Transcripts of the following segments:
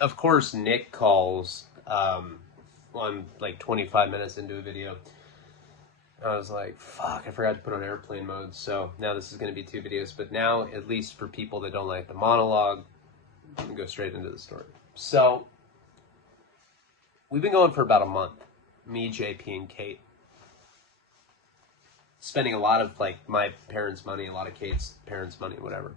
of course, Nick calls, I'm like 25 minutes into a video. I was like, fuck, I forgot to put on airplane mode. So now this is going to be 2 videos. But now, at least for people that don't like the monologue, I'm going to go straight into the story. So, we've been going for about a month. Me, JP, and Kate. Spending a lot of, like, my parents' money, a lot of Kate's parents' money, whatever.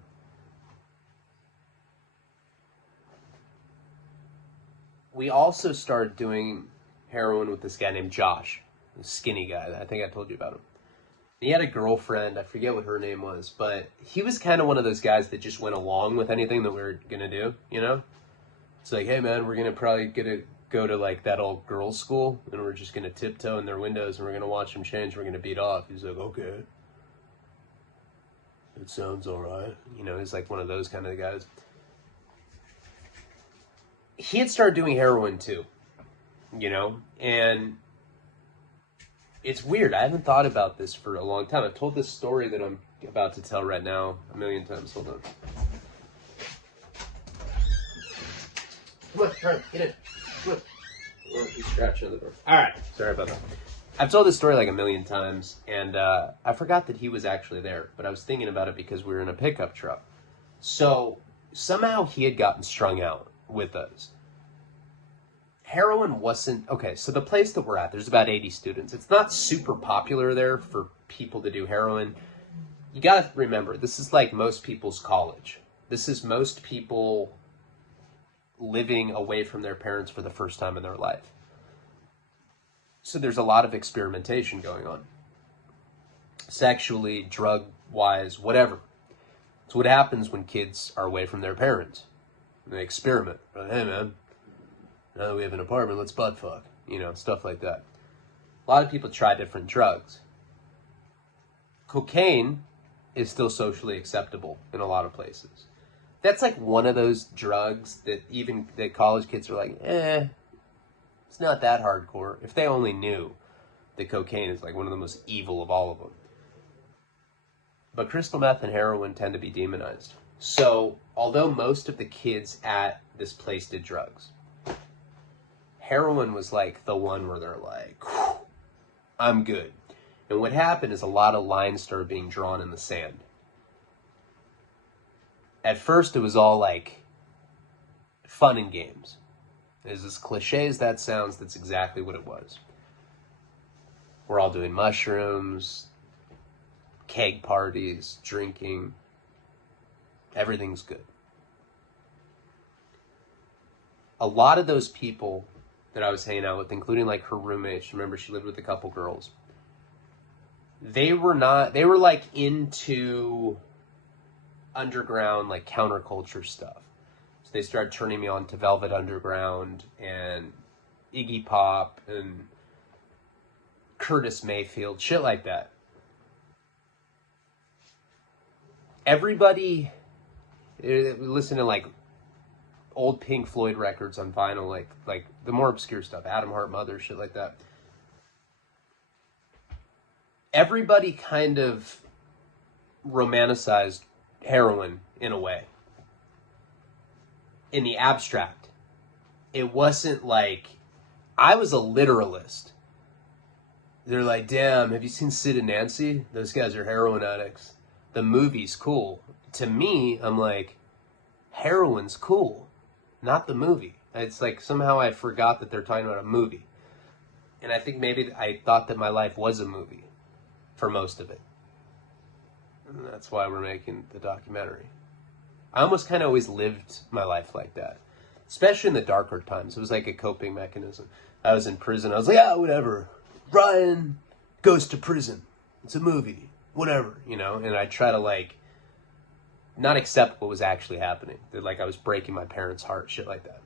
We also started doing heroin with this guy named Josh. A skinny guy. I think I told you about him. He had a girlfriend. I forget what her name was. But he was kind of one of those guys that just went along with anything that we were going to do, you know? It's like, hey, man, we're going to probably go to, like, that old girls' school. And we're just going to tiptoe in their windows. And we're going to watch them change. We're going to beat off. He's like, okay. It sounds all right. You know, he's like one of those kind of guys. He had started doing heroin, too. You know? And it's weird. I haven't thought about this for a long time. I've told this story that I'm about to tell right now a million times. Hold on. Come on, Brian, get in. Come on. Oh, he's scratching on the door. All right. Sorry about that. I've told this story like a million times, and I forgot that he was actually there, but I was thinking about it because we were in a pickup truck. So somehow he had gotten strung out with us. Heroin wasn't... Okay, so the place that we're at, there's about 80 students. It's not super popular there for people to do heroin. You gotta remember, this is like most people's college. This is most people living away from their parents for the first time in their life. So there's a lot of experimentation going on. Sexually, drug-wise, whatever. It's what happens when kids are away from their parents. They experiment. Hey, man. Now that we have an apartment, let's butt fuck. You know, stuff like that. A lot of people try different drugs. Cocaine is still socially acceptable in a lot of places. That's like one of those drugs that even the college kids are like, it's not that hardcore. If they only knew that cocaine is like one of the most evil of all of them. But crystal meth and heroin tend to be demonized. So, although most of the kids at this place did drugs, heroin was like the one where they're like, I'm good. And what happened is a lot of lines started being drawn in the sand. At first it was all like fun and games. As cliche as that sounds, that's exactly what it was. We're all doing mushrooms, keg parties, drinking. Everything's good. A lot of those people that I was hanging out with, including like her roommates, remember she lived with a couple girls, they were like into underground, like counterculture stuff. So they started turning me on to Velvet Underground and Iggy Pop and Curtis Mayfield, shit like that. Everybody listened to like old Pink Floyd records on vinyl, like the more obscure stuff, Adam Hart, Mother, shit like that. Everybody kind of romanticized heroin in a way. In the abstract. It wasn't like... I was a literalist. They're like, damn, have you seen Sid and Nancy? Those guys are heroin addicts. The movie's cool. To me, I'm like, heroin's cool. Not the movie. It's like somehow I forgot that they're talking about a movie. And I think maybe I thought that my life was a movie for most of it. And that's why we're making the documentary. I almost kind of always lived my life like that. Especially in the darker times. It was like a coping mechanism. I was in prison. I was like, whatever. Brian goes to prison. It's a movie. Whatever, you know? And I try to like... not accept what was actually happening. That like I was breaking my parents' heart, shit like that.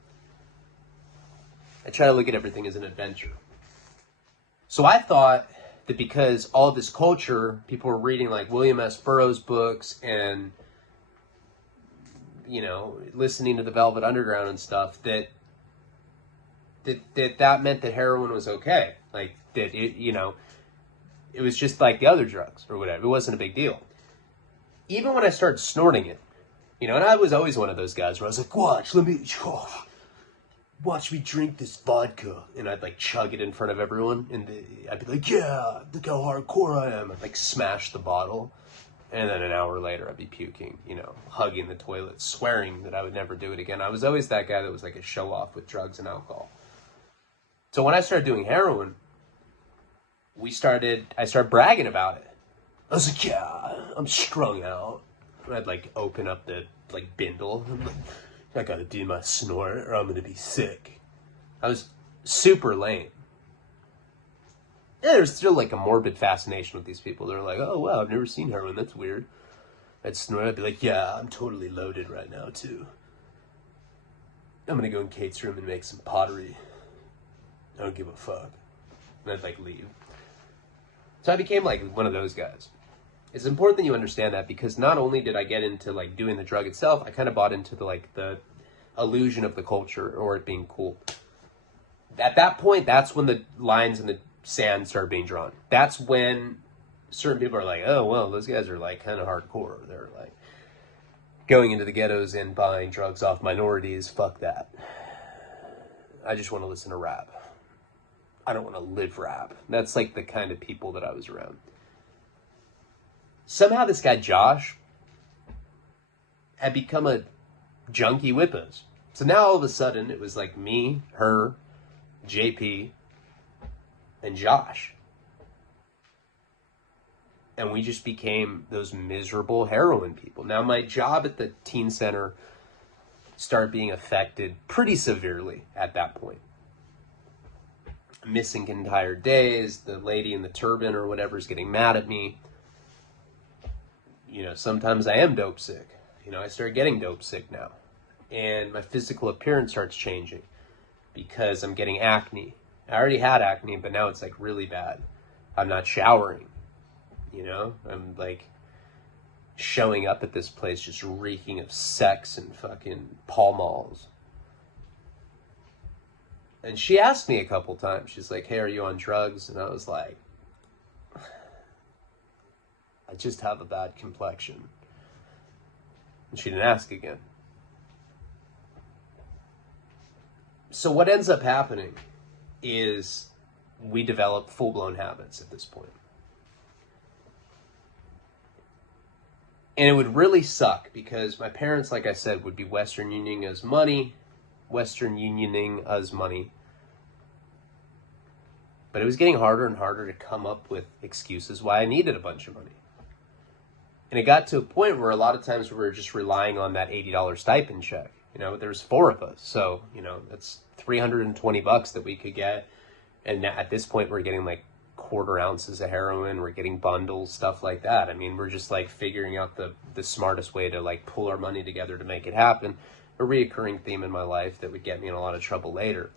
I try to look at everything as an adventure. So I thought that because all this culture, people were reading like William S. Burroughs books and, you know, listening to the Velvet Underground and stuff, that meant that heroin was okay. Like that it, you know, it was just like the other drugs or whatever. It wasn't a big deal. Even when I started snorting it, you know, and I was always one of those guys where I was like, watch, let me, watch me drink this vodka. And I'd like chug it in front of everyone. And I'd be like, yeah, look how hardcore I am. I'd like smash the bottle. And then an hour later, I'd be puking, you know, hugging the toilet, swearing that I would never do it again. I was always that guy that was like a show off with drugs and alcohol. So when I started doing heroin, I started bragging about it. I was like, yeah, I'm strung out. And I'd like open up the like bindle. I'm like, I gotta do my snort or I'm gonna be sick. I was super lame. Yeah, there's still like a morbid fascination with these people. They're like, oh wow, I've never seen heroin. That's weird. I'd snort. I'd be like, yeah, I'm totally loaded right now too. I'm gonna go in Kate's room and make some pottery. I don't give a fuck. And I'd like leave. So I became like one of those guys. It's important that you understand that, because not only did I get into like doing the drug itself, I kind of bought into the illusion of the culture or it being cool. At that point, that's when the lines in the sand started being drawn. That's when certain people are like, oh, well, those guys are like kind of hardcore. They're like going into the ghettos and buying drugs off minorities. Fuck that. I just want to listen to rap. I don't want to live rap. That's like the kind of people that I was around. Somehow this guy Josh had become a junkie with us. So now all of a sudden it was like me, her, JP, and Josh. And we just became those miserable heroin people. Now my job at the teen center started being affected pretty severely at that point. Missing entire days, the lady in the turban or whatever is getting mad at me. You know, sometimes I am dope sick. You know, I started getting dope sick now. And my physical appearance starts changing because I'm getting acne. I already had acne, but now it's like really bad. I'm not showering. You know, I'm like showing up at this place just reeking of sex and fucking Pall Malls. And she asked me a couple times, she's like, hey, are you on drugs? And I was like, I just have a bad complexion. And she didn't ask again. So what ends up happening is we develop full-blown habits at this point. And it would really suck because my parents, like I said, would be Western Unioning us money. But it was getting harder and harder to come up with excuses why I needed a bunch of money. And it got to a point where a lot of times we were just relying on that $80 stipend check. You know, there's 4 of us. So, you know, that's $320 that we could get. And at this point, we're getting like quarter ounces of heroin. We're getting bundles, stuff like that. I mean, we're just like figuring out the smartest way to like pull our money together to make it happen. A reoccurring theme in my life that would get me in a lot of trouble later.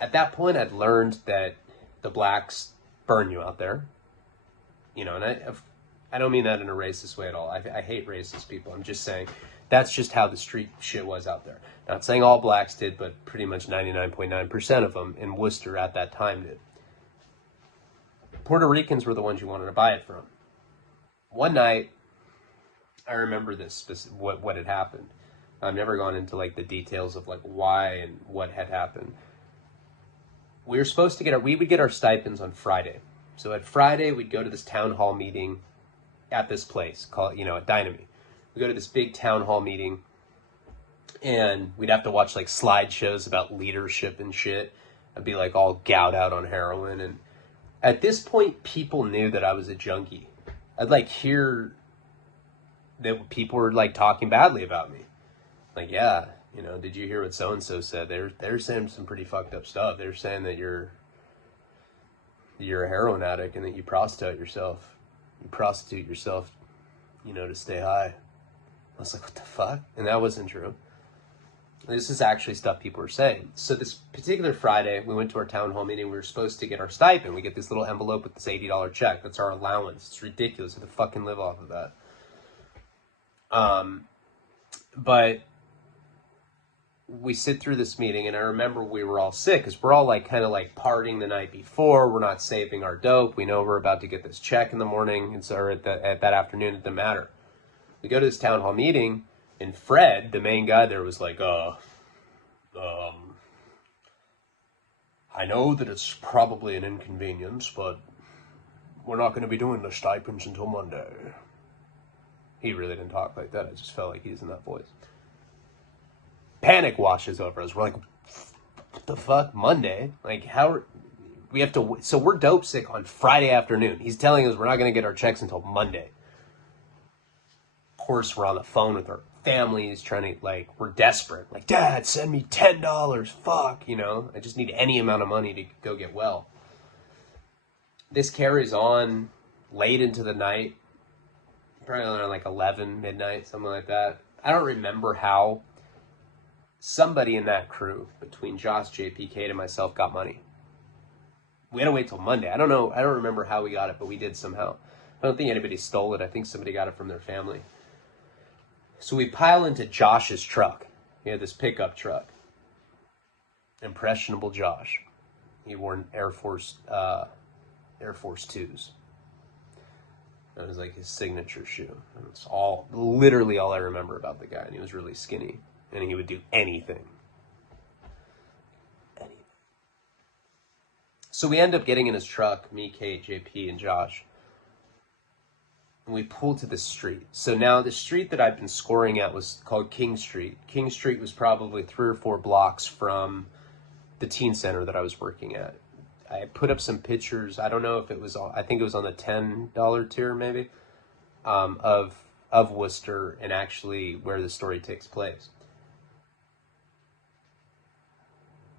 At that point, I'd learned that the blacks burn you out there. You know, and I don't mean that in a racist way at all. I hate racist people. I'm just saying that's just how the street shit was out there. Not saying all blacks did, but pretty much 99.9% of them in Worcester at that time did. Puerto Ricans were the ones you wanted to buy it from. One night, I remember this, what had happened. I've never gone into like the details of like why and what had happened. We were supposed to we would get our stipends on Friday. So at Friday, we'd go to this town hall meeting at this place called, you know, at Dynamite. We go to this big town hall meeting and we'd have to watch like slideshows about leadership and shit. I'd be like all gouged out on heroin. And at this point, people knew that I was a junkie. I'd like hear that people were like talking badly about me. Like, yeah, you know, did you hear what so-and-so said? They're saying some pretty fucked up stuff. They're saying that you're a heroin addict and that you prostitute yourself. You prostitute yourself, you know, to stay high. I was like, what the fuck? And that wasn't true. This is actually stuff people were saying. So this particular Friday, we went to our town hall meeting. We were supposed to get our stipend. We get this little envelope with this $80 check. That's our allowance. It's ridiculous. We have to fucking live off of that. But we sit through this meeting, and I remember we were all sick because we're all like kind of like partying the night before. We're not saving our dope. We know we're about to get this check in the morning, and so at that afternoon, it didn't matter. We go to this town hall meeting, And Fred, the main guy there, was like, I know that it's probably an inconvenience, but we're not going to be doing the stipends until Monday. He really didn't talk like that. I just felt like he's in that voice. Panic washes over us. We're like, what the fuck? Monday? Like, how... We have to... So we're dope sick on Friday afternoon. He's telling us we're not going to get our checks until Monday. Of course, we're on the phone with our families trying to, like, we're desperate. Like, Dad, send me $10. Fuck, you know? I just need any amount of money to go get well. This carries on late into the night. Probably around like 11, midnight, something like that. I don't remember how somebody in that crew, between Josh, JP, Kate, and myself, got money. We had to wait till Monday. I don't know. I don't remember how we got it, but we did somehow. I don't think anybody stole it. I think somebody got it from their family. So we pile into Josh's truck. He had this pickup truck. Impressionable Josh. He wore Air Force 2s. That was like his signature shoe. And it's literally all I remember about the guy. And he was really skinny. And he would do anything. So we end up getting in his truck, me, Kate, JP, and Josh. And we pulled to the street. So now the street that I've been scoring at was called King Street. King Street was probably 3 or 4 blocks from the teen center that I was working at. I put up some pictures. I don't know if it was, I think it was on the $10 tier maybe, of Worcester and actually where the story takes place.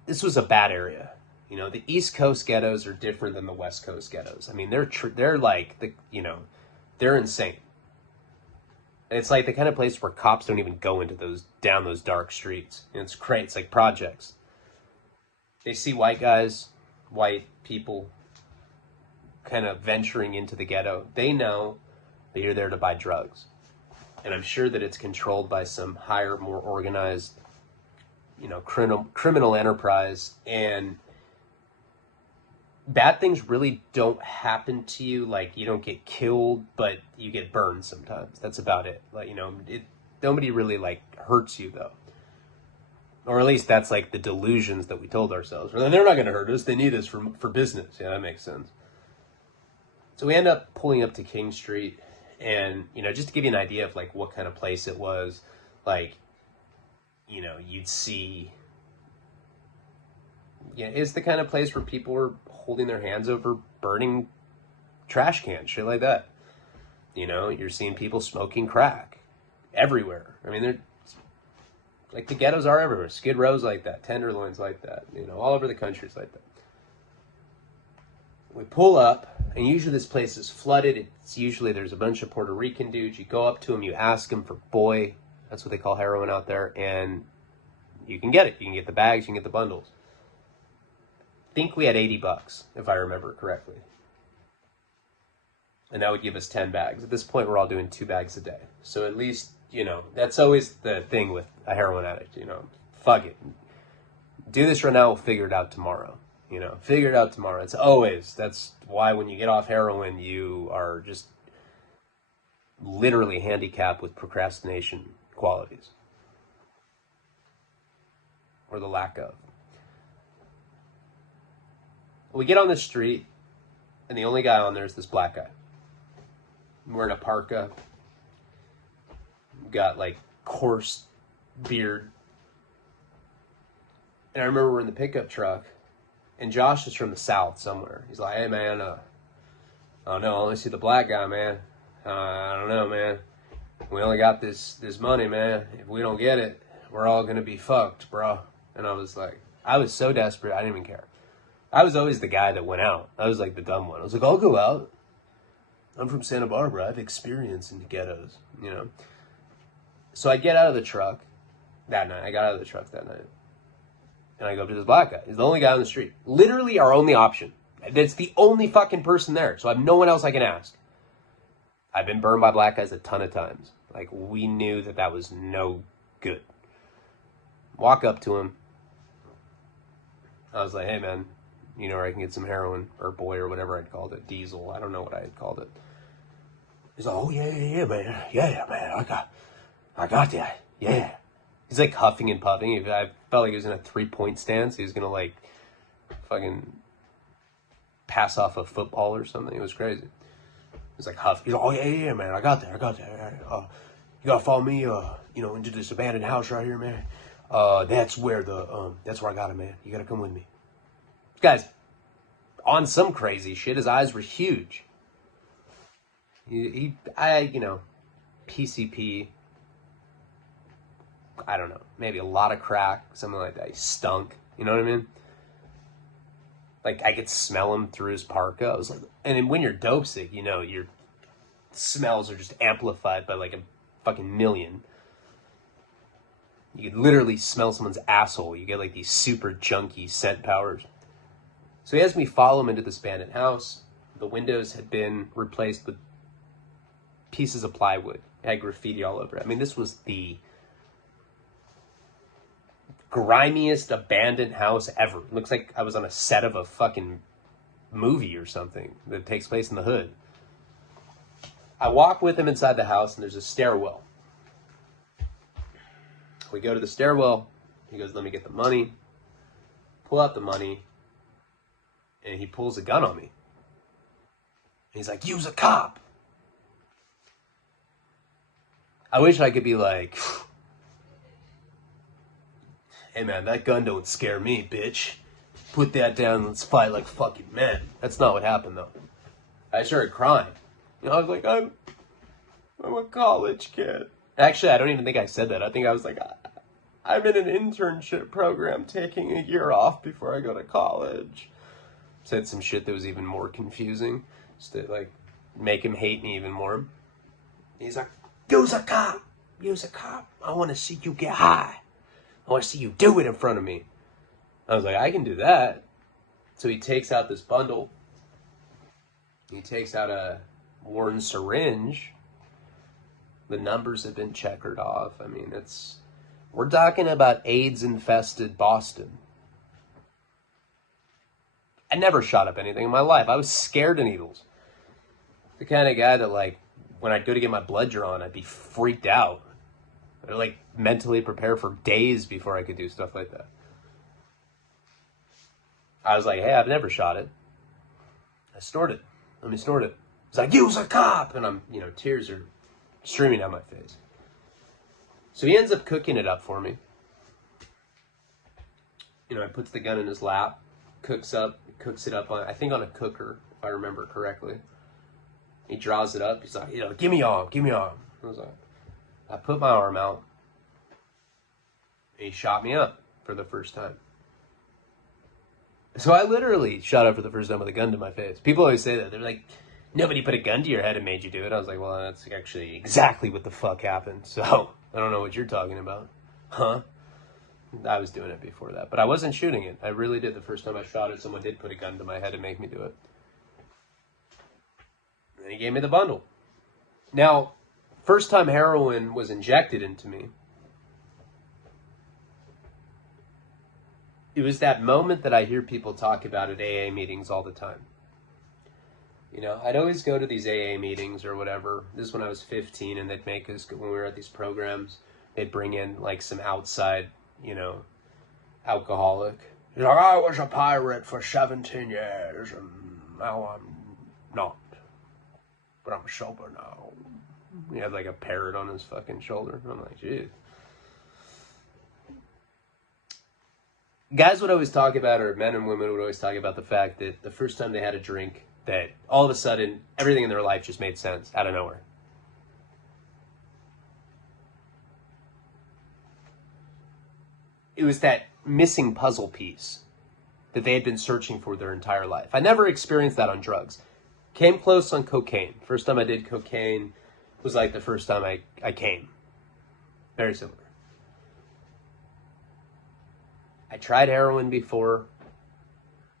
This was a bad area. You know, the East Coast ghettos are different than the West Coast ghettos. I mean, they're like, they're insane. It's like the kind of place where cops don't even go into down those dark streets. And it's great. It's like projects. They see white guys, white people kind of venturing into the ghetto. They know that you're there to buy drugs. And I'm sure that it's controlled by some higher, more organized, criminal enterprise. And bad things really don't happen to you. Like, you don't get killed, but you get burned sometimes. That's about it. Like, nobody really, like, hurts you, though. Or at least that's, like, the delusions that we told ourselves. Or they're not going to hurt us. They need us for business. Yeah, that makes sense. So we end up pulling up to King Street. And, just to give you an idea of, like, what kind of place it was, like, you'd see... Yeah, it's the kind of place where people are holding their hands over burning trash cans, shit like that. You're seeing people smoking crack everywhere. I mean, they're like, the ghettos are everywhere. Skid Row's like that. Tenderloin's like that. All over the country it's like that. We pull up, and usually this place is flooded. It's usually there's a bunch of Puerto Rican dudes. You go up to them, you ask them for boy. That's what they call heroin out there. And you can get it. You can get the bags, you can get the bundles. I think we had $80, if I remember correctly. And that would give us 10 bags. At this point, we're all doing 2 bags a day. So at least, that's always the thing with a heroin addict, fuck it. Do this right now, we'll figure it out tomorrow. Figure it out tomorrow. That's why when you get off heroin, you are just literally handicapped with procrastination qualities. Or the lack of. We get on the street, and the only guy on there is this black guy. Wearing a parka. Got, like, coarse beard. And I remember we're in the pickup truck, and Josh is from the South somewhere. He's like, hey, man, I don't know, I only see the black guy, man. I don't know, man. We only got this money, man. If we don't get it, we're all going to be fucked, bro. And I was like, I was so desperate, I didn't even care. I was always the guy that went out. I was like the dumb one. I was like, I'll go out. I'm from Santa Barbara. I have experience in the ghettos, So I get out of the truck that night. I got out of the truck that night. And I go up to this black guy. He's the only guy on the street. Literally our only option. That's the only fucking person there. So I have no one else I can ask. I've been burned by black guys a ton of times. Like, we knew that was no good. Walk up to him. I was like, hey, man. Where I can get some heroin, or boy, or whatever I'd called it. Diesel. I don't know what I had called it. He's like, oh, yeah, man. Yeah, man. I got that. Yeah. He's like huffing and puffing. I felt like he was in a 3-point stance. He was going to like fucking pass off a football or something. It was crazy. He's like huff. He's like, oh yeah, man. I got that. You gotta follow me, into this abandoned house right here, man. That's where I got it, man. You gotta come with me. Guys, on some crazy shit, his eyes were huge. PCP, I don't know, maybe a lot of crack, something like that. He stunk, you know what I mean? Like, I could smell him through his parka. I was like, and then when you're dope sick, your smells are just amplified by like a fucking million. You could literally smell someone's asshole. You get like these super junky scent powers. So he has me follow him into this abandoned house. The windows had been replaced with pieces of plywood. It had graffiti all over it. I mean, this was the grimiest abandoned house ever. It looks like I was on a set of a fucking movie or something that takes place in the hood. I walk with him inside the house, and there's a stairwell. We go to the stairwell. He goes, let me get the money. Pull out the money. And he pulls a gun on me. He's like, use a cop. I wish I could be like, hey man, that gun don't scare me, bitch. Put that down and let's fight like fucking men. That's not what happened though. I started crying. I was like, I'm a college kid. Actually, I don't even think I said that. I think I was like, I'm in an internship program taking a year off before I go to college. Said some shit that was even more confusing, just to like make him hate me even more. He's like, use a cop. I want to see you get high. I want to see you do it in front of me. I was like, I can do that. So he takes out this bundle. He takes out a worn syringe. The numbers have been checkered off. I mean, we're talking about AIDS-infested Boston. I never shot up anything in my life. I was scared of needles. The kind of guy that, like, when I'd go to get my blood drawn, I'd be freaked out. I'd, like, mentally prepare for days before I could do stuff like that. I was like, hey, I've never shot it. I stored it. Let me snort it. He's like, use a cop! And I'm, tears are streaming down my face. So he ends up cooking it up for me. I puts the gun in his lap, cooks it up on a cooker, if I remember correctly. He draws it up. He's like, give me arm. I was like, I put my arm out. And he shot me up for the first time. So I literally shot up for the first time with a gun to my face. People always say that. They're like, nobody put a gun to your head and made you do it. I was like, well, that's actually exactly what the fuck happened. So I don't know what you're talking about. Huh? I was doing it before that. But I wasn't shooting it. I really did. The first time I shot it, someone did put a gun to my head and make me do it. And he gave me the bundle. Now, first time heroin was injected into me, it was that moment that I hear people talk about at AA meetings all the time. I'd always go to these AA meetings or whatever. This is when I was 15, and they'd make us, when we were at these programs, they'd bring in like some outside, alcoholic. He's like, I was a pirate for 17 years, and now I'm not. But I'm sober now. He had like a parrot on his fucking shoulder. I'm like, geez. Guys would always talk about, or men and women would always talk about the fact that the first time they had a drink, that all of a sudden, everything in their life just made sense out of nowhere. It was that missing puzzle piece that they had been searching for their entire life. I never experienced that on drugs. Came close on cocaine. First time I did cocaine was like the first time I came. Very similar. I tried heroin before.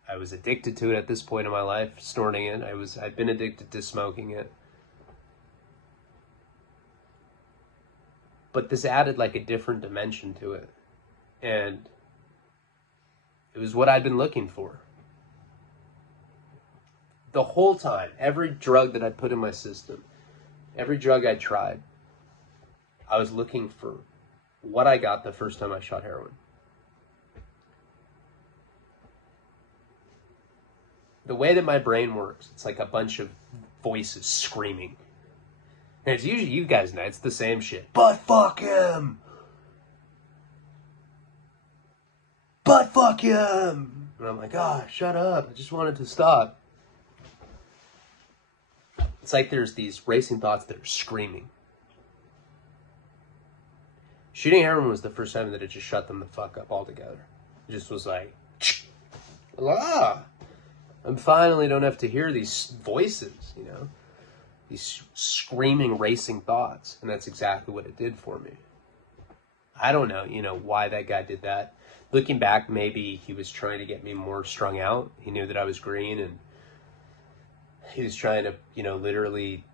I was addicted to it at this point in my life, snorting it. I'd been addicted to smoking it. But this added like a different dimension to it. And it was what I'd been looking for. The whole time, every drug that I put in my system, every drug I tried, I was looking for what I got the first time I shot heroin. The way that my brain works, it's like a bunch of voices screaming. And it's usually you guys know, it's the same shit. But fuck him! But fuck him! And I'm like, shut up. I just wanted to stop. It's like there's these racing thoughts that are screaming. Shooting heroin was the first time that it just shut them the fuck up altogether. It just was like, I finally don't have to hear these voices, you know? These screaming, racing thoughts. And that's exactly what it did for me. I don't know, why that guy did that. Looking back, maybe he was trying to get me more strung out. He knew that I was green, and he was trying to, literally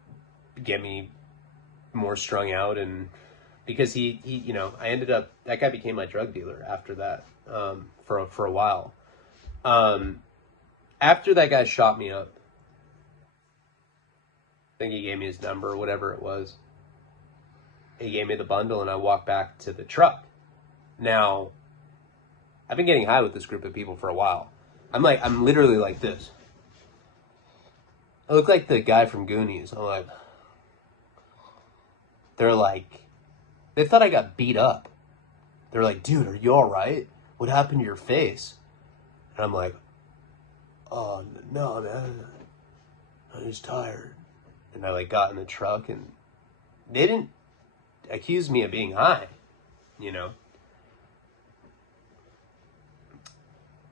get me more strung out. And because he I ended up, that guy became my drug dealer after that, for a while. After that guy shot me up, I think he gave me his number or whatever it was. He gave me the bundle, and I walked back to the truck. Now, I've been getting high with this group of people for a while. I'm literally like this. I look like the guy from Goonies. They thought I got beat up. They're like, dude, are you all right? What happened to your face? And I'm like, oh, no, man. I'm just tired. And I got in the truck, and they didn't accuse me of being high,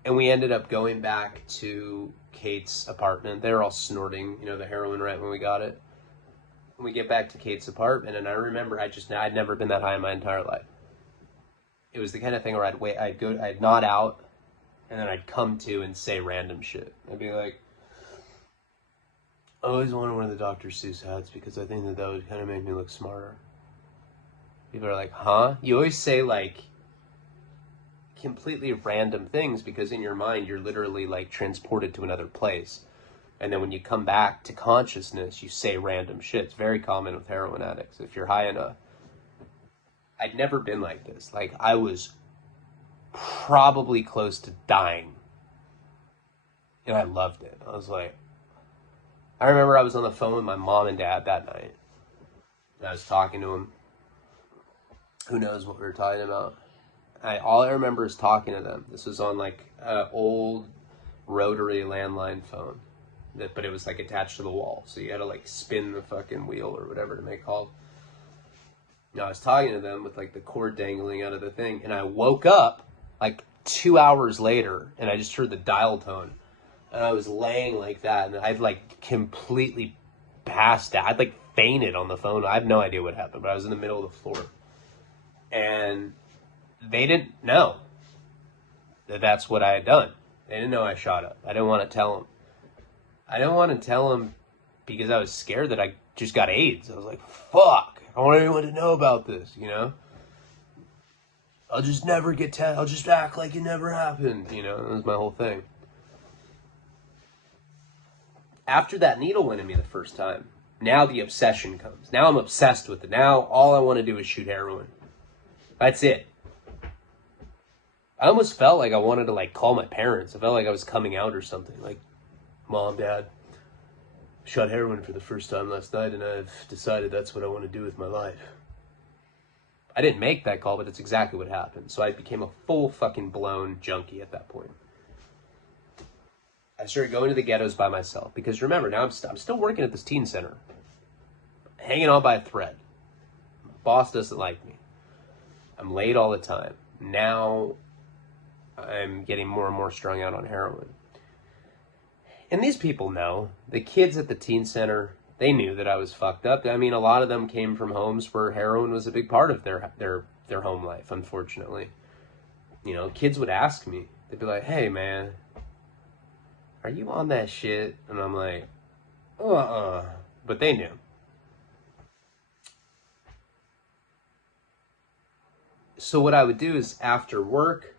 And we ended up going back to Kate's apartment. They were all snorting, the heroin right when we got it. And we get back to Kate's apartment, and I remember I'd never been that high in my entire life. It was the kind of thing where I'd nod out, and then I'd come to and say random shit. I'd be like, I always wanted one of the Dr. Seuss hats because I think that would kind of make me look smarter. People are like, huh? You always say completely random things because in your mind you're literally transported to another place. And then when you come back to consciousness, you say random shit. It's very common with heroin addicts. If you're high enough. I'd never been like this. I was probably close to dying. And I loved it. I remember I was on the phone with my mom and dad that night. And I was talking to them. Who knows what we were talking about. All I remember is talking to them. This was on an old rotary landline phone. But it was attached to the wall. So you had to spin the fucking wheel or whatever to make calls. And I was talking to them with the cord dangling out of the thing. And I woke up 2 hours later and I just heard the dial tone. And I was laying like that, and I'd completely passed out. I'd fainted on the phone. I have no idea what happened, but I was in the middle of the floor. And they didn't know that that's what I had done. They didn't know I shot up. I didn't want to tell them. I didn't want to tell them because I was scared that I just got AIDS. I was like, fuck, I don't want anyone to know about this, I'll just never get I'll just act like it never happened, That was my whole thing. After that needle went in me the first time, now the obsession comes. Now I'm obsessed with it. Now all I want to do is shoot heroin. That's it. I almost felt like I wanted to call my parents. I felt like I was coming out or something. Mom, Dad, shot heroin for the first time last night, and I've decided that's what I want to do with my life. I didn't make that call, but that's exactly what happened. So I became a full fucking blown junkie at that point. I started going to the ghettos by myself because remember, now I'm still working at this teen center, hanging on by a thread. My boss doesn't like me. I'm late all the time. Now I'm getting more and more strung out on heroin. And these people know. The kids at the teen center, they knew that I was fucked up. I mean, a lot of them came from homes where heroin was a big part of their home life, unfortunately. Kids would ask me. They'd be like, hey, man, are you on that shit? And I'm like, but they knew. So what I would do is after work,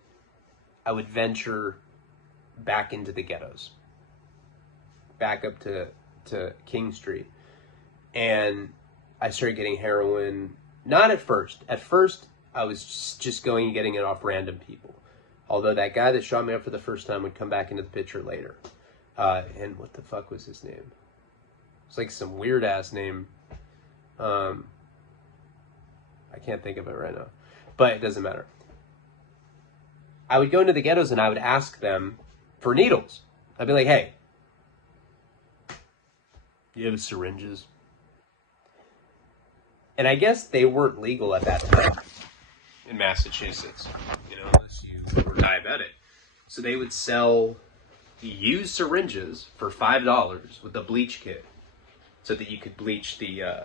I would venture back into the ghettos, back up to King Street. And I started getting heroin, not at first. At first, I was just going and getting it off random people. Although that guy that shot me up for the first time would come back into the picture later. And what the fuck was his name? It's like some weird ass name. I can't think of it right now, but it doesn't matter. I would go into the ghettos and I would ask them for needles. I'd be like, hey, you have syringes? And I guess they weren't legal at that time in Massachusetts, unless you were diabetic. So they would sell used syringes for $5 with a bleach kit so that you could bleach the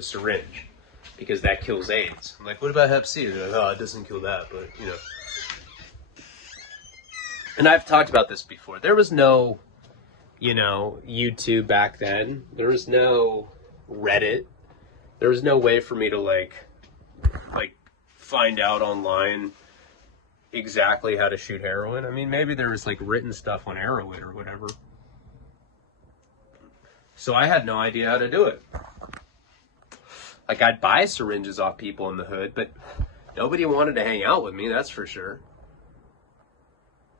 syringe, because that kills AIDS. I'm like, what about Hep C? They're like, oh, it doesn't kill that, but, And I've talked about this before. There was no, YouTube back then. There was no Reddit. There was no way for me to, like find out online exactly how to shoot heroin. I mean, maybe there was, written stuff on Arrowhead or whatever. So I had no idea how to do it. I'd buy syringes off people in the hood, but nobody wanted to hang out with me, that's for sure.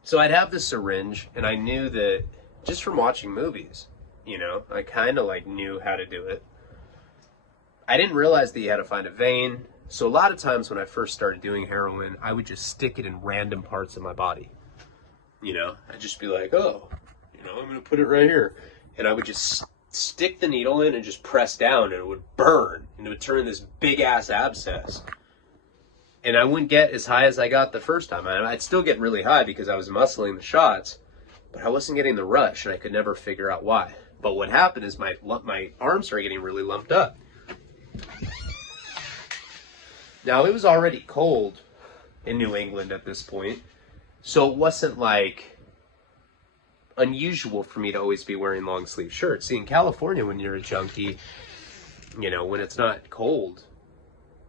So I'd have the syringe, and I knew that just from watching movies, I kind of knew how to do it. I didn't realize that you had to find a vein. So a lot of times when I first started doing heroin, I would just stick it in random parts of my body. I'd just be like, oh, I'm going to put it right here. And I would just stick the needle in and just press down, and it would burn, and it would turn this big ass abscess. And I wouldn't get as high as I got the first time. I'd still get really high because I was muscling the shots, but I wasn't getting the rush, and I could never figure out why. But what happened is my arms started getting really lumped up. Now, it was already cold in New England at this point, so it wasn't unusual for me to always be wearing long sleeve shirts. See, in California, when you're a junkie, when it's not cold,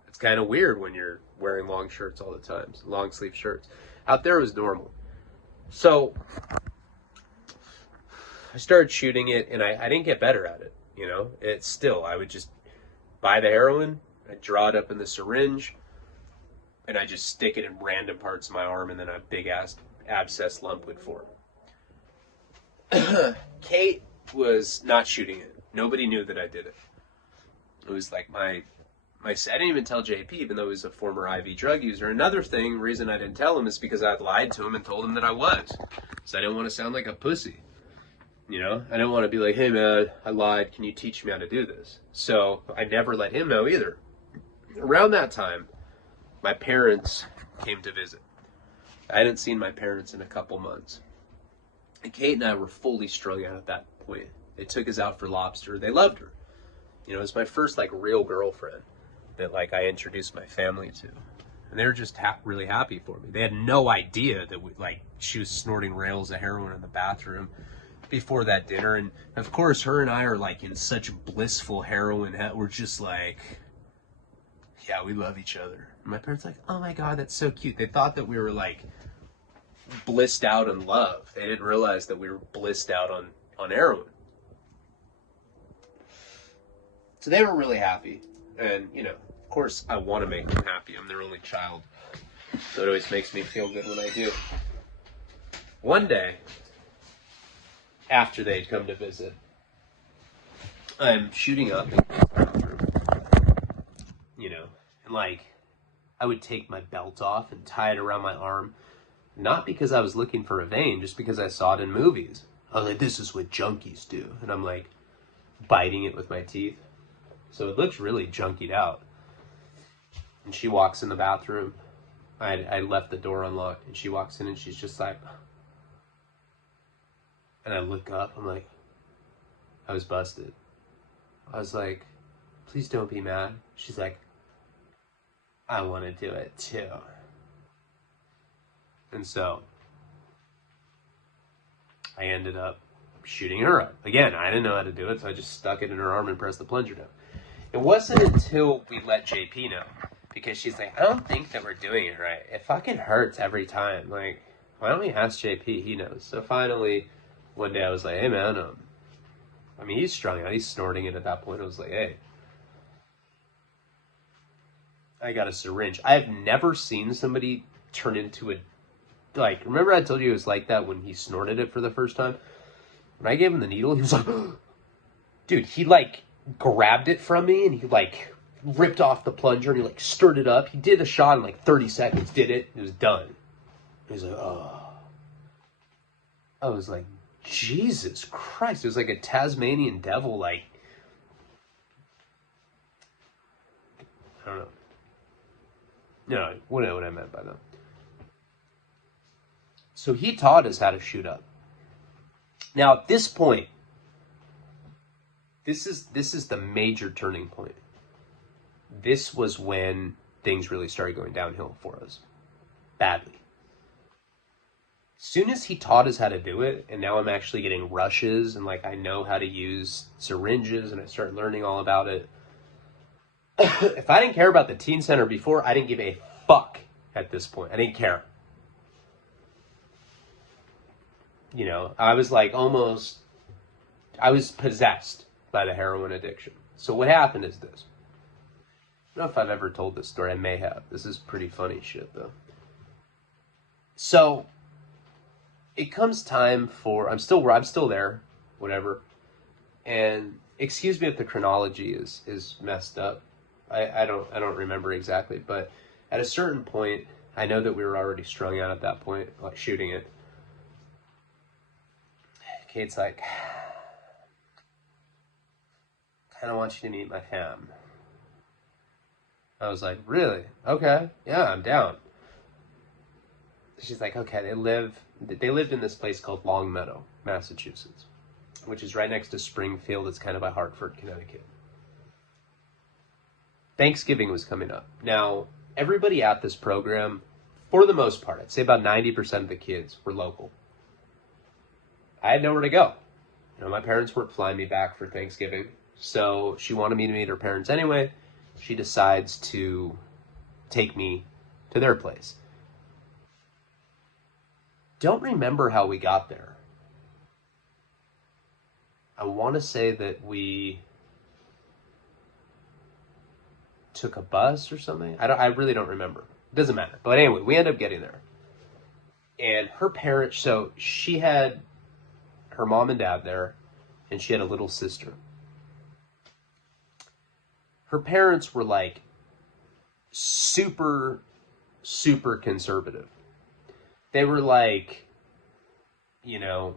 it's kind of weird when you're wearing long shirts all the time, long sleeve shirts. Out there it was normal. So I started shooting it, and I didn't get better at it. It's still, I would just buy the heroin, I'd draw it up in the syringe, and I just stick it in random parts of my arm, and then a big ass abscess lump would form. Kate was not shooting it. Nobody knew that I did it. It was my I didn't even tell JP, even though he was a former IV drug user. Another reason I didn't tell him is because I had lied to him and told him that I was. So I didn't want to sound like a pussy. I didn't want to be like, hey man, I lied, can you teach me how to do this? So I never let him know either. Around that time, my parents came to visit. I hadn't seen my parents in a couple months. And Kate and I were fully strung out at that point. They took us out for lobster. They loved her. It was my first real girlfriend that I introduced my family to. And they were just really happy for me. They had no idea that she was snorting rails of heroin in the bathroom before that dinner. And of course, her and I are in such blissful heroin. We're just yeah, we love each other. And my parents oh my God, that's so cute. They thought that we were blissed out in love. They didn't realize that we were blissed out on heroin. So they were really happy. And, of course, I want to make them happy. I'm their only child. So it always makes me feel good when I do. One day, after they'd come to visit, I'm shooting up, and I would take my belt off and tie it around my arm. Not because I was looking for a vein, just because I saw it in movies. I was like, this is what junkies do. And I'm biting it with my teeth. So it looks really junkied out. And she walks in the bathroom. I left the door unlocked, and she walks in and she's just and I look up, I'm I was busted. I was please don't be mad. She's I want to do it too. And so I ended up shooting her up. Again, I didn't know how to do it, so I just stuck it in her arm and pressed the plunger down. It wasn't until we let JP know, because she's I don't think that we're doing it right. It fucking hurts every time. Why don't we ask JP? He knows. So finally, one day I was hey man, he's strung out. He's snorting it at that point. I was hey. I got a syringe. I have never seen somebody turn into a, like, remember I told you it was like that when he snorted it for the first time? When I gave him the needle, he was like, dude, he like grabbed it from me and he like ripped off the plunger and he like stirred it up. He did a shot in like 30 seconds, did it, it was done. He was like, oh. I was like, Jesus Christ. It was like a Tasmanian devil, like, I don't know. No, what I meant by that. So he taught us how to shoot up. Now at this point, this is the major turning point. This was when things really started going downhill for us. Badly. As soon as he taught us how to do it, and now I'm actually getting rushes, and like I know how to use syringes, and I start learning all about it. If I didn't care about the teen center before, I didn't give a fuck at this point. I didn't care. You know, I was like almost, I was possessed by the heroin addiction. So what happened is this. I don't know if I've ever told this story. I may have. This is pretty funny shit though. So it comes time for, I'm still there, whatever. And excuse me if the chronology is messed up. I don't remember exactly, but at a certain point, I know that we were already strung out at that point, like shooting it. Kate's like, kind of want you to meet my fam. I was like, really? Okay, yeah, I'm down. She's like, okay, they lived in this place called Longmeadow, Massachusetts, which is right next to Springfield. It's kind of by Hartford, Connecticut. Thanksgiving was coming up. Now, everybody at this program, for the most part, I'd say about 90% of the kids were local. I had nowhere to go. You know, my parents weren't flying me back for Thanksgiving, so she wanted me to meet her parents anyway. She decides to take me to their place. Don't remember how we got there. I want to say that we took a bus or something. I really don't remember. It doesn't matter. But anyway, we end up getting there. And her parents, so she had her mom and dad there, and she had a little sister. Her parents were like super, super conservative. They were like, you know,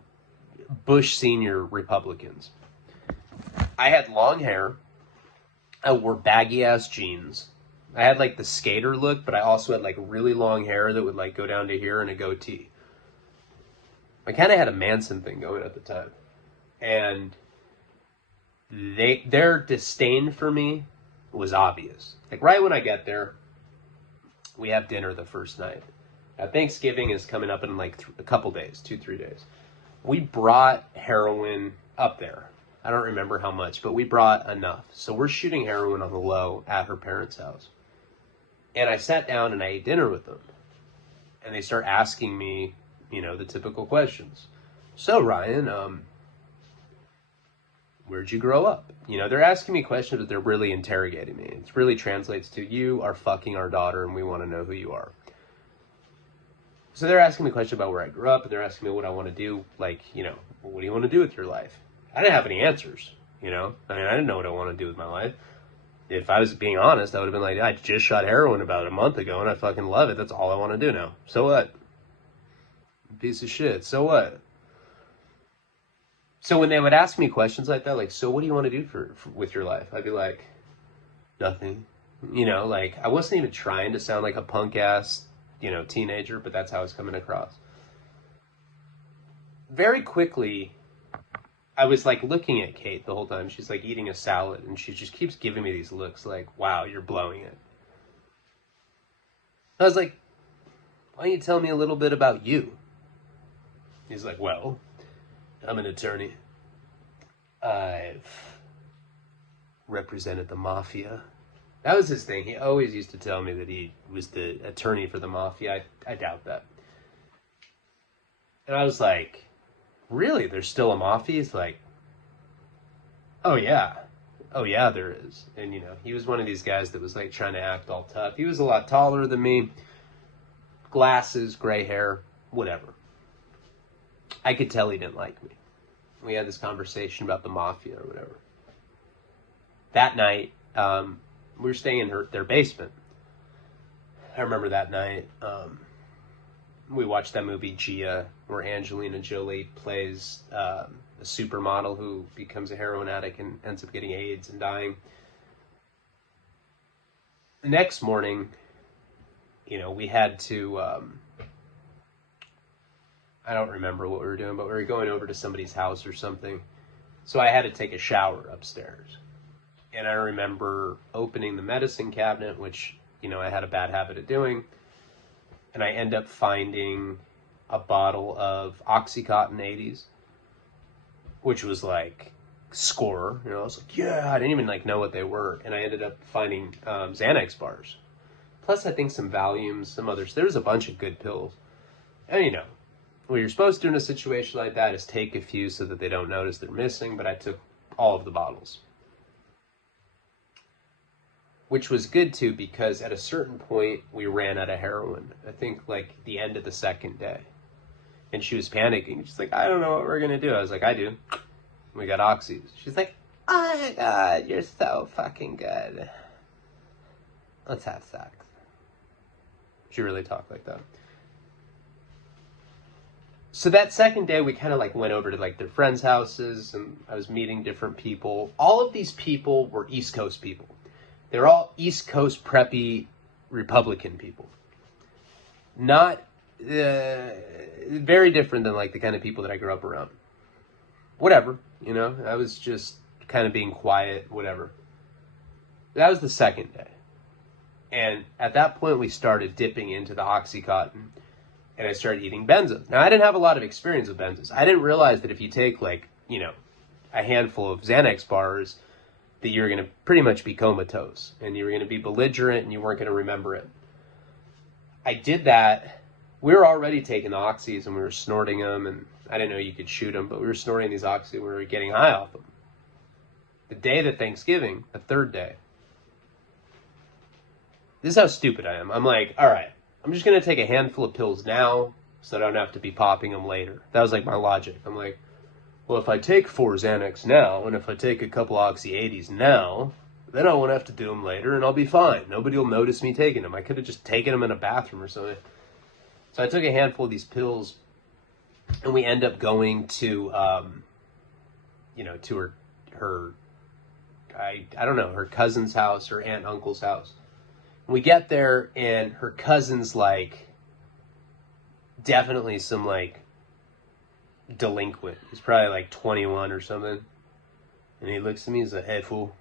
Bush Senior Republicans. I had long hair. I wore baggy ass jeans. I had like the skater look, but I also had like really long hair that would like go down to here and a goatee. I kind of had a Manson thing going at the time. And their disdain for me was obvious. Like right when I get there, we have dinner the first night. Now, Thanksgiving is coming up in like a couple days, 2-3 days. We brought heroin up there. I don't remember how much, but we brought enough. So we're shooting heroin on the low at her parents' house. And I sat down and I ate dinner with them. And they start asking me, you know, the typical questions. So, Ryan, where'd you grow up? You know, they're asking me questions, but they're really interrogating me. It really translates to, you are fucking our daughter and we want to know who you are. So they're asking me a question about where I grew up, and they're asking me what I want to do. Like, you know, what do you want to do with your life? I didn't have any answers, you know? I mean, I didn't know what I wanted to do with my life. If I was being honest, I would have been like, I just shot heroin about a month ago, and I fucking love it. That's all I want to do now. So what? Piece of shit. So what? So when they would ask me questions like that, like, so what do you want to do for with your life? I'd be like, nothing. You know, like, I wasn't even trying to sound like a punk-ass, you know, teenager, but that's how it's coming across. Very quickly, I was like looking at Kate the whole time. She's like eating a salad and she just keeps giving me these looks like, wow, you're blowing it. I was like, why don't you tell me a little bit about you? He's like, well, I'm an attorney. I've represented the mafia. That was his thing. He always used to tell me that he was the attorney for the mafia. I doubt that. And I was like, really? There's still a mafia? He's like, oh yeah. Oh yeah, there is. And he was one of these guys that was like trying to act all tough. He was a lot taller than me, glasses, gray hair, whatever. I could tell he didn't like me. We had this conversation about the mafia or whatever. That night, we were staying in their basement. I remember that night, we watched that movie Gia, where Angelina Jolie plays a supermodel who becomes a heroin addict and ends up getting AIDS and dying. The next morning, we had to, I don't remember what we were doing, but we were going over to somebody's house or something. So I had to take a shower upstairs. And I remember opening the medicine cabinet, which, I had a bad habit of doing. And I end up finding a bottle of Oxycontin 80s, which was like score. I was like, yeah, I didn't even know what they were. And I ended up finding Xanax bars. Plus, I think some Valiums, some others. There was a bunch of good pills. And, what you're supposed to do in a situation like that is take a few so that they don't notice they're missing. But I took all of the bottles. Which was good too, because at a certain point we ran out of heroin. I think the end of the second day. And she was panicking. She's like, I don't know what we're going to do. I was like, I do. We got oxys. She's like, oh my God, you're so fucking good. Let's have sex. She really talked like that. So that second day we kind of went over to their friends' houses, and I was meeting different people. All of these people were East Coast people. They're all East Coast preppy Republican people. Not very different than the kind of people that I grew up around. Whatever, I was just kind of being quiet, whatever. That was the second day. And at that point we started dipping into the Oxycontin, and I started eating benzos. Now I didn't have a lot of experience with benzos. I didn't realize that if you take a handful of Xanax bars, that you were going to pretty much be comatose, and you were going to be belligerent, and you weren't going to remember it. I did that. We were already taking the oxys, and we were snorting them, and I didn't know you could shoot them, but we were snorting these oxys, and we were getting high off them. The day of Thanksgiving, the third day, this is how stupid I am. I'm like, all right, I'm just going to take a handful of pills now so I don't have to be popping them later. That was my logic. I'm like, well, if I take 4 Xanax now, and if I take a couple Oxy 80s now, then I won't have to do them later, and I'll be fine. Nobody will notice me taking them. I could have just taken them in a bathroom or something. So I took a handful of these pills, and we end up going to, to her I don't know, her cousin's house, her aunt and uncle's house. And we get there, and her cousin's definitely some delinquent. He's probably 21 or something. And he looks at me, he's like, hey fool,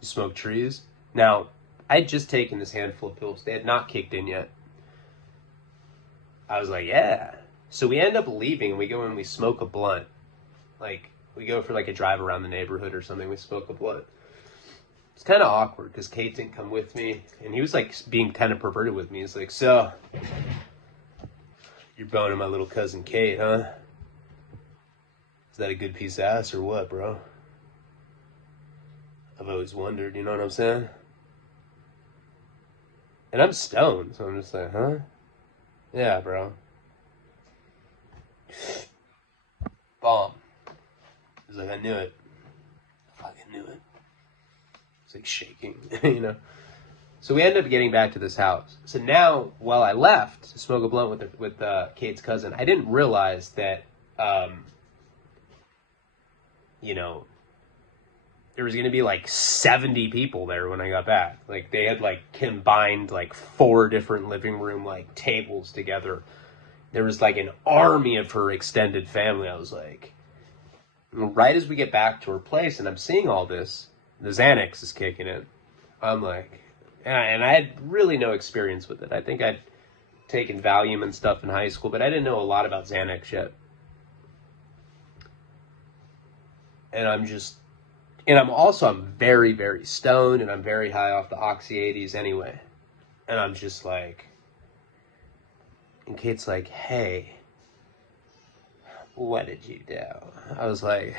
you smoke trees? Now, I'd just taken this handful of pills. They had not kicked in yet. I was like, yeah. So we end up leaving, and we go and we smoke a blunt. We go for a drive around the neighborhood or something. We smoke a blunt. It's kind of awkward because Kate didn't come with me, and he was being kind of perverted with me. He's like, so you're boning my little cousin Kate, huh? Is that a good piece of ass or what, bro? I've always wondered, you know what I'm saying? And I'm stoned, so I'm just like, huh? Yeah, bro. Bomb. He's like, I knew it. I fucking knew it. It's shaking, So we ended up getting back to this house. So now, while I left to smoke a blunt with Kate's cousin, I didn't realize that, there was going to be 70 people there when I got back. They had combined 4 different living room tables together. There was an army of her extended family. I was like, right as we get back to her place and I'm seeing all this, the Xanax is kicking in. I'm like, and I had really no experience with it. I think I'd taken Valium and stuff in high school, but I didn't know a lot about Xanax yet. And I'm very, very stoned, and I'm very high off the Oxy 80s anyway. And I'm just like, and Kate's like, hey, what did you do? I was like,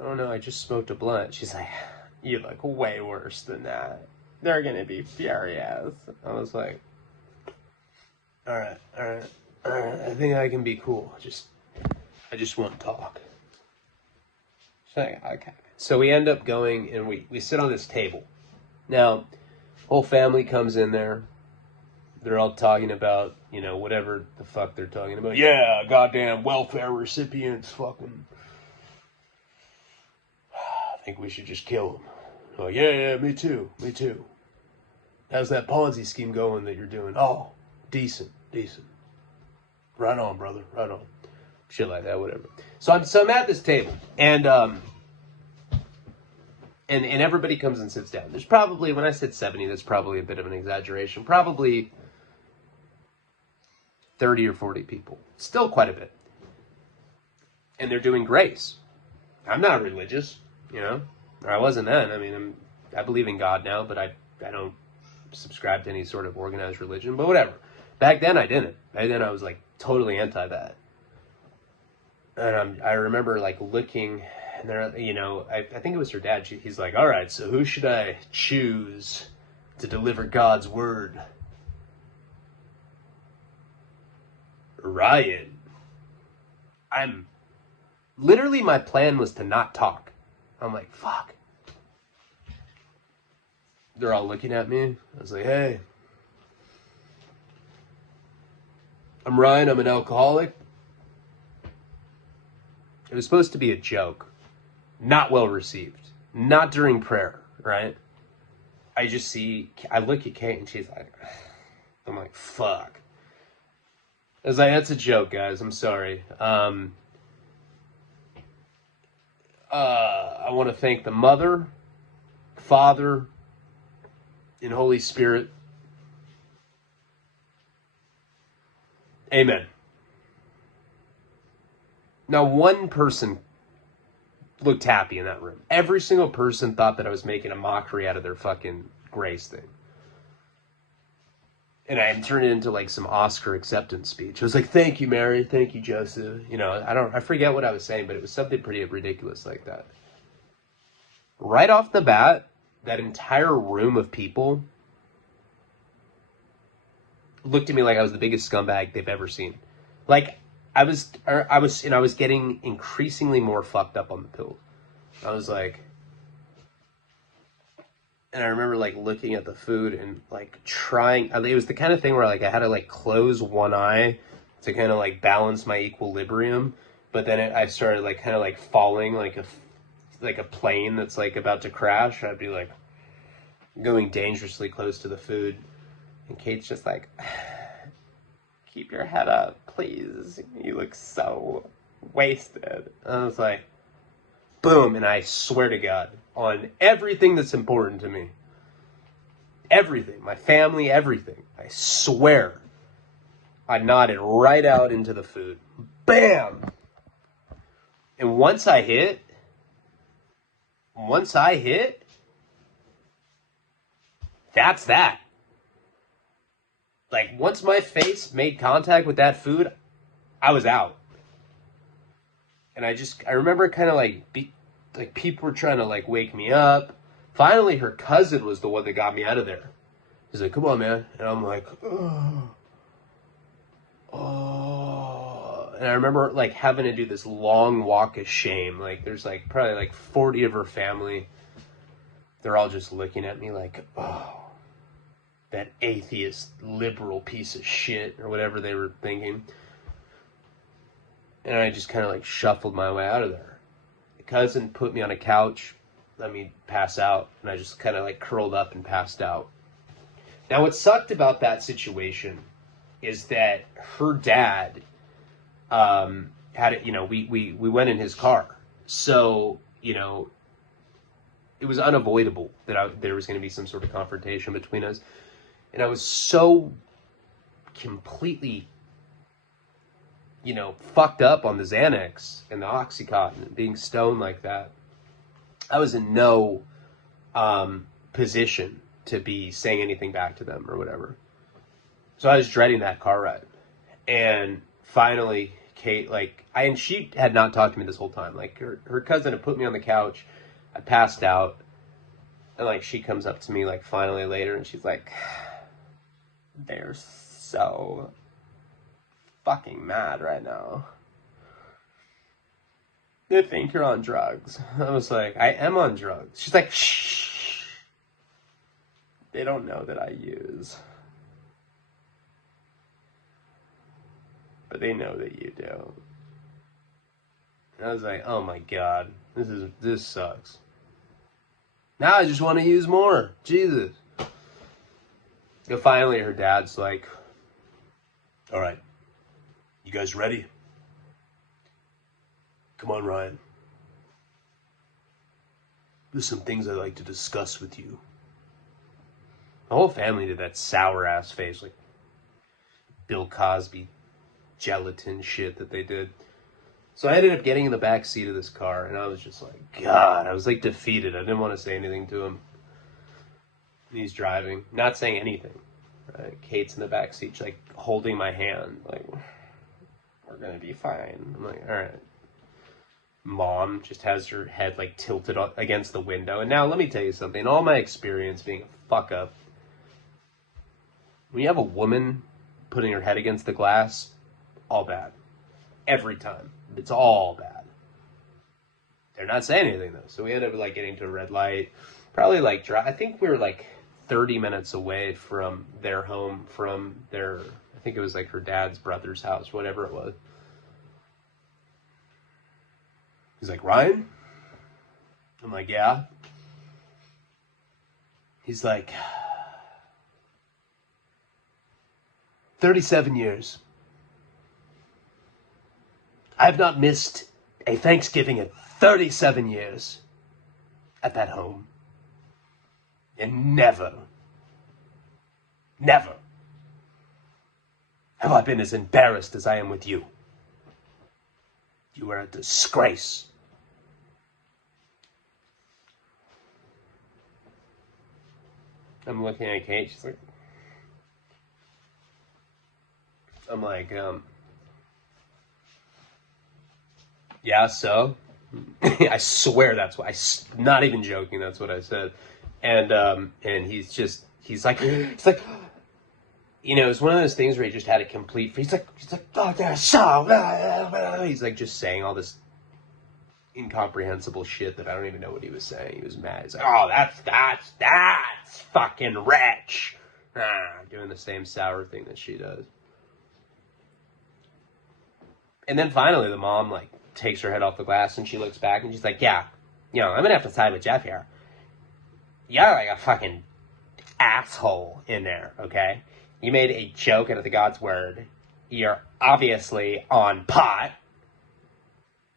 oh no, I just smoked a blunt. She's like, you look way worse than that. They're gonna be furious. I was like, all right, I think I can be cool. I just won't talk. She's like, okay. So we end up going and we sit on this table. Now, whole family comes in there. They're all talking about, you know, whatever the fuck they're talking about. Yeah, goddamn welfare recipients, fucking. I think we should just kill them. Oh, yeah, me too. How's that Ponzi scheme going that you're doing? Oh, decent. Right on, brother, right on. Shit like that, whatever. So I'm at this table, and everybody comes and sits down. There's probably, when I said 70, that's probably a bit of an exaggeration. Probably 30 or 40 people. Still quite a bit. And they're doing grace. I'm not religious, you know? Or I wasn't then. I mean, I believe in God now, but I don't subscribe to any sort of organized religion, but whatever. Back then I didn't. Back then I was like totally anti that. And I remember like looking, and there, you know, I think it was her dad. He's like, all right, so who should I choose to deliver God's word? Ryan. Literally my plan was to not talk. I'm like, fuck. They're all looking at me. I was like, hey, I'm Ryan. I'm an alcoholic. It was supposed to be a joke. Not well received. Not during prayer, right? I look at Kate and she's like, I'm like, fuck. I was like, that's a joke, guys. I'm sorry. I want to thank the Mother, Father, and Holy Spirit. Amen. Now, one person looked happy in that room. Every single person thought that I was making a mockery out of their fucking grace thing. And I turned it into like some Oscar acceptance speech. I was like, thank you, Mary. Thank you, Joseph. You know, I forget what I was saying, but it was something pretty ridiculous like that. Right off the bat, that entire room of people looked at me like I was the biggest scumbag they've ever seen. Like, I was getting increasingly more fucked up on the pills. I was like, and I remember like looking at the food and like trying, it was the kind of thing where like I had to like close one eye to kind of like balance my equilibrium. But then I started like kind of like falling like a plane that's like about to crash. I'd be like going dangerously close to the food. And Kate's just like, keep your head up, please. You look so wasted. And I was like, boom. And I swear to God, on everything that's important to me, everything, my family, everything, I swear, I nodded right out into the food. Bam! And once I hit, that's that. Like, once my face made contact with that food, I was out. And I remember kind of like people were trying to like wake me up. Finally, her cousin was the one that got me out of there. He's like, come on, man. And I'm like, oh. And I remember like having to do this long walk of shame. Like, there's like probably like 40 of her family. They're all just looking at me like, oh, that atheist liberal piece of shit, or whatever they were thinking. And I just kind of like shuffled my way out of there. The cousin put me on a couch, let me pass out, and I just kind of like curled up and passed out. Now, what sucked about that situation is that her dad had it, you know, we went in his car. So, you know, it was unavoidable that there was going to be some sort of confrontation between us. And I was so completely, you know, fucked up on the Xanax and the Oxycontin and being stoned like that. I was in no position to be saying anything back to them or whatever. So I was dreading that car ride. And finally, Kate, like, and she had not talked to me this whole time. Like, her cousin had put me on the couch. I passed out. And, like, she comes up to me, like, finally later, and she's like, they're so fucking mad right now. They think you're on drugs. I was like, I am on drugs. She's like, shh. They don't know that I use. But they know that you do. And I was like, oh my God, this sucks. Now I just want to use more. Jesus. And finally her dad's like, all right, you guys ready? Come on, Ryan. There's some things I'd like to discuss with you. The whole family did that sour ass face, like Bill Cosby gelatin shit that they did. So I ended up getting in the back seat of this car, and I was just like, God, I was like defeated. I didn't want to say anything to him. And he's driving, not saying anything. Right? Kate's in the back seat, she's like holding my hand, like, we're gonna be fine. I'm like, all right. Mom just has her head like tilted against the window. And now let me tell you something. In all my experience being a fuck up, when you have a woman putting her head against the glass, all bad. Every time. It's all bad. They're not saying anything though. So we ended up like getting to a red light. Probably like, I think we were like 30 minutes away from their home, from their, I think it was like her dad's brother's house, whatever it was. He's like, Ryan? I'm like, yeah. He's like, 37 years. I've not missed a Thanksgiving in 37 years at that home. And never have I been as embarrassed as I am with you. You are a disgrace. I'm looking at Kate. She's like, I'm like, yeah, so? I swear that's what, not even joking, that's what I said. And he's like, you know, it's one of those things where he just had a complete, he's like, oh, there's so, he's like just saying all this incomprehensible shit that I don't even know what he was saying. He was mad. He's like, oh, that's fucking wretch. Doing the same sour thing that she does. And then finally the mom like takes her head off the glass and she looks back and she's like, yeah, you know, I'm gonna have to side with Jeff here. You're like a fucking asshole in there, okay? You made a joke out of the God's word. You're obviously on pot.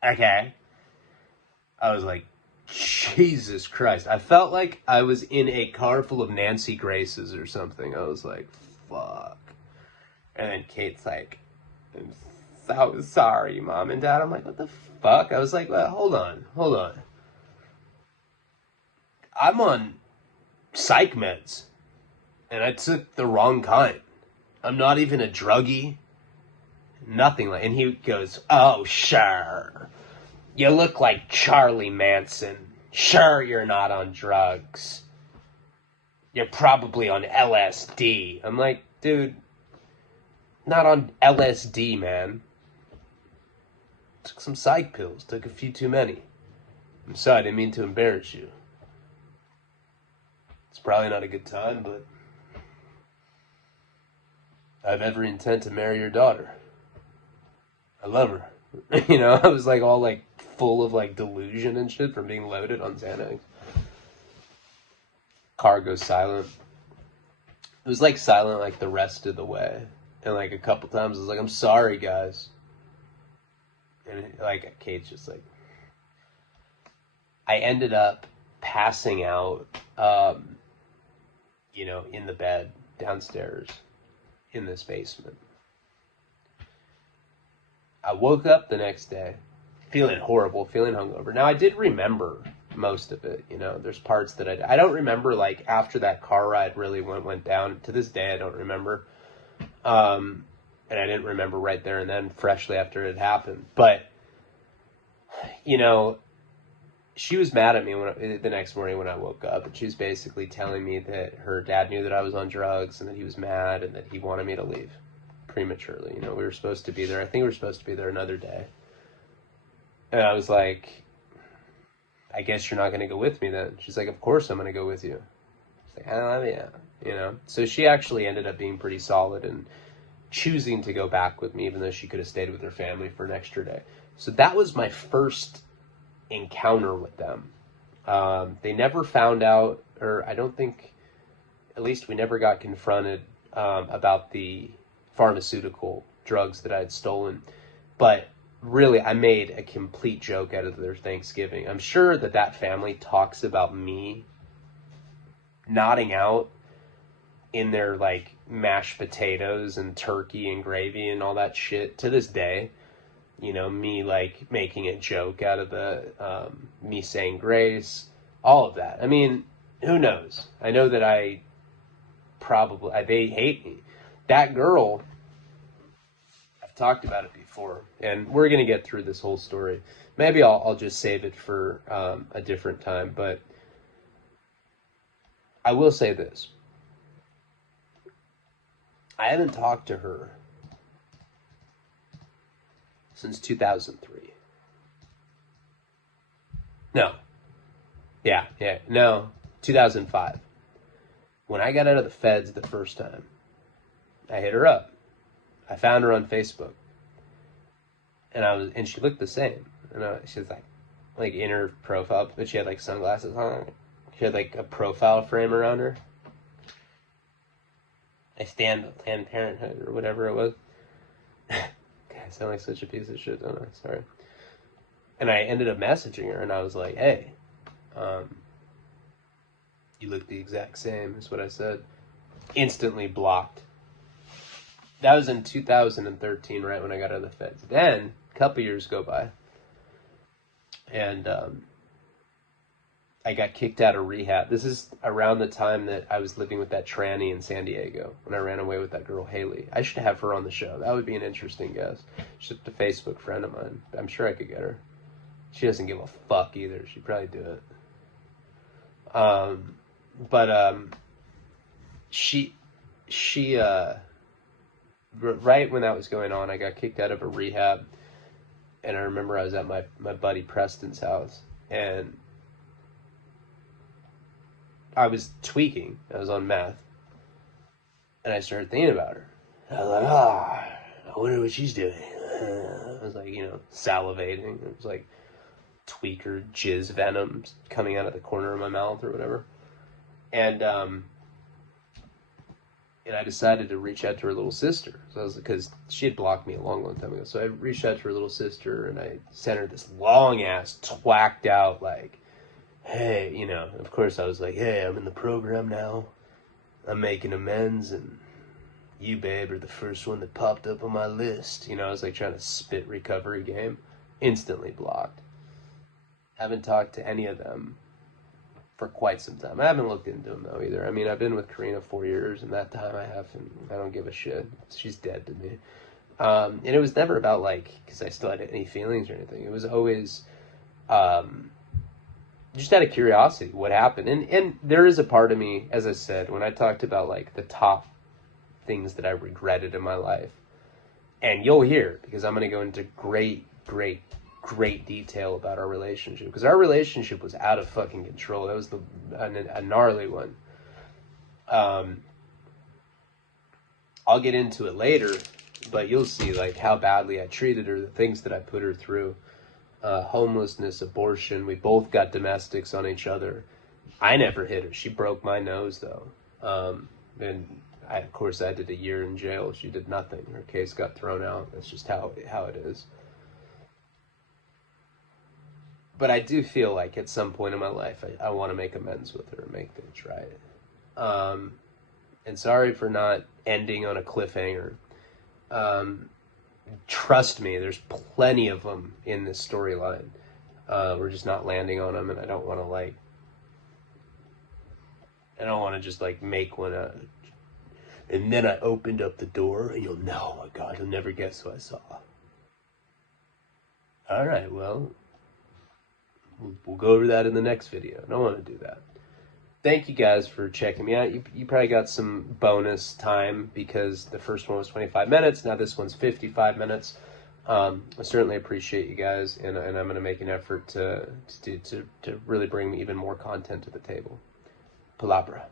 Okay? I was like, Jesus Christ. I felt like I was in a car full of Nancy Graces or something. I was like, fuck. And then Kate's like, I'm so sorry, Mom and Dad. I'm like, what the fuck? I was like, well, hold on. I'm on psych meds. And I took the wrong kind. I'm not even a druggie. Nothing like. And he goes, oh, sure. You look like Charlie Manson. Sure you're not on drugs. You're probably on LSD. I'm like, dude, not on LSD, man. Took some psych pills. Took a few too many. I'm sorry, I didn't mean to embarrass you. It's probably not a good time, but I have every intent to marry your daughter. I love her. You know, I was like all like full of like delusion and shit from being loaded on Xanax. Car goes silent. It was like silent like the rest of the way. And like a couple times I was like, I'm sorry, guys. And like Kate's just like, I ended up passing out, you know, in the bed downstairs in this basement. I woke up the next day feeling horrible, feeling hungover. Now, I did remember most of it, you know. There's parts that I don't remember, like, after that car ride really went down. To this day, I don't remember. And And I didn't remember right there and then, freshly after it happened. But, you know, she was mad at me the next morning when I woke up. And she was basically telling me that her dad knew that I was on drugs and that he was mad and that he wanted me to leave prematurely. You know, we were supposed to be there. I think we were supposed to be there another day. And I was like, I guess you're not going to go with me then. She's like, of course I'm going to go with you. She's like, I love you. You know, so she actually ended up being pretty solid and choosing to go back with me, even though she could have stayed with her family for an extra day. So that was my first encounter with them. They never found out, or I don't think, at least we never got confronted about the pharmaceutical drugs that I had stolen. But really, I made a complete joke out of their Thanksgiving. I'm sure that family talks about me nodding out in their like mashed potatoes and turkey and gravy and all that shit to this day. You know, me like making a joke out of the me saying grace, all of that. I mean, who knows? I know that they hate me. That girl, I've talked about it before, and we're gonna get through this whole story. Maybe I'll just save it for a different time, but I will say this. I haven't talked to her since 2003. No. No, 2005. When I got out of the feds the first time, I hit her up. I found her on Facebook. And she looked the same. She was like in her profile, but she had like sunglasses on. She had like a profile frame around her. I stand Planned Parenthood or whatever it was. God, I sound like such a piece of shit, don't I? Sorry. And I ended up messaging her, and I was like, hey, you look the exact same, is what I said. Instantly blocked. That was in 2013, right when I got out of the feds. Then, a couple years go by, and I got kicked out of rehab. This is around the time that I was living with that tranny in San Diego when I ran away with that girl, Haley. I should have her on the show. That would be an interesting guest. She's just a Facebook friend of mine. I'm sure I could get her. She doesn't give a fuck either. She'd probably do it. She right when that was going on, I got kicked out of a rehab. And I remember I was at my buddy Preston's house, and I was tweaking. I was on meth. And I started thinking about her. I was like, I wonder what she's doing. I was like, salivating. It was like tweaker jizz venom coming out of the corner of my mouth or whatever. And I decided to reach out to her little sister. So because she had blocked me a long, long time ago. So I reached out to her little sister, and I sent her this long-ass, twacked out, like, hey, of course I was like, hey, I'm in the program now. I'm making amends, and you, babe, are the first one that popped up on my list. I was like trying to spit recovery game. Instantly blocked. Haven't talked to any of them for quite some time. I haven't looked into them, though, either. I mean, I've been with Karina 4 years, and that time I don't give a shit. She's dead to me. And it was never about, because I still had any feelings or anything. It was always just out of curiosity, what happened. And there is a part of me, as I said, when I talked about, the top things that I regretted in my life. And you'll hear, because I'm going to go into great detail about our relationship, because our relationship was out of fucking control. That was a gnarly one. I'll get into it later, but you'll see how badly I treated her, the things that I put her through. Homelessness, abortion. We both got domestics on each other. I never hit her. She broke my nose, though. And of course I did a year in jail. She did nothing. Her case got thrown out. That's just how it is. But I do feel like at some point in my life, I want to make amends with her and make things right. And sorry for not ending on a cliffhanger. Trust me, there's plenty of them in this storyline. We're just not landing on them, and I don't want to just make one And then I opened up the door, and you'll know, oh my God, you'll never guess who I saw. All right, well, we'll go over that in the next video. I don't want to do that. Thank you guys for checking me out. You probably got some bonus time because the first one was 25 minutes. Now this one's 55 minutes. I certainly appreciate you guys, and I'm going to make an effort to really bring even more content to the table. Palabra.